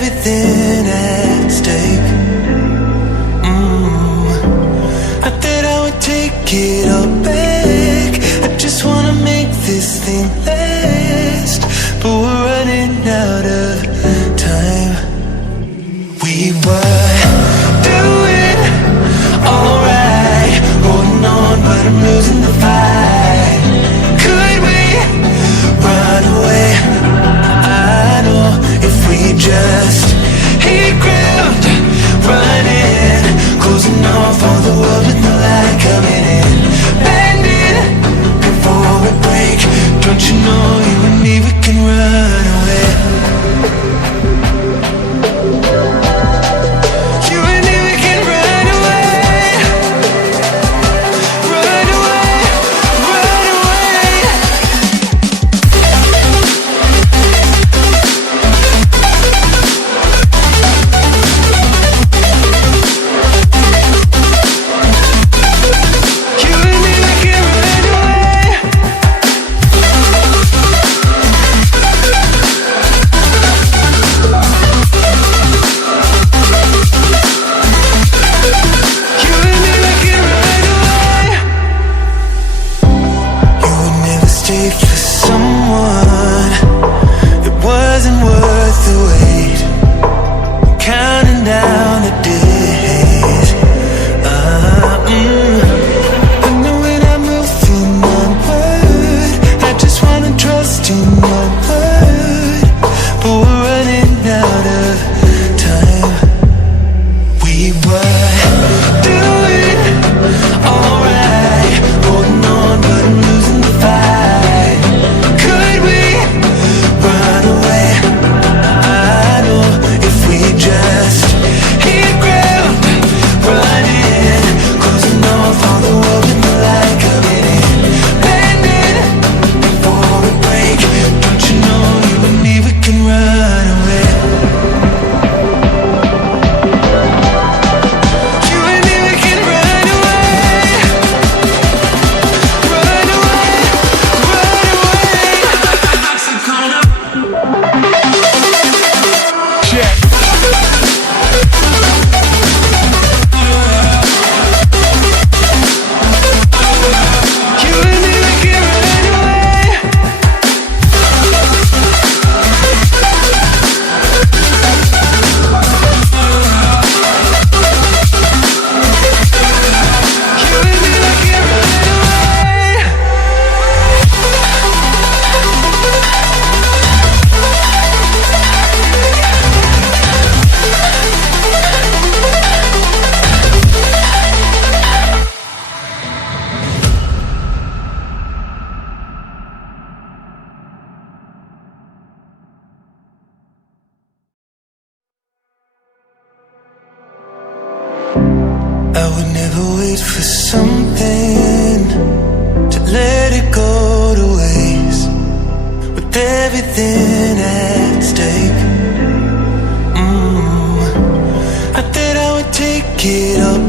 everything at stake. I thought I would take it all back. I just wanna make this thing last, but we're running out of time. We were doing alright, holding on, but I'm losing the fight. Could we run away? I know if we just hit ground, running, closing off all the world with no light coming in, bending before we break. Don't you know you and me, we can run away. You and me, we can run away. Run away, run away. You and me, we can run away. You and me, we can run away. You would never stay for someone that wasn't worth the wait. Counting down the days. I know when I'm moving onward, I just wanna trust in your word, but we're running out of time. We were doing alright, holding on, but I'm losing the fight. Could we run away? I know if we just hit ground, running, closing off all the world with the light coming in, bending before we break. Don't you know you and me, we can run away. You and me, we can run away. Run away, run away. So gonna check. You and me, we can run away. You and me, we can run away. I would never wait for something to let it go to waste, with everything at stake. I thought I would take it all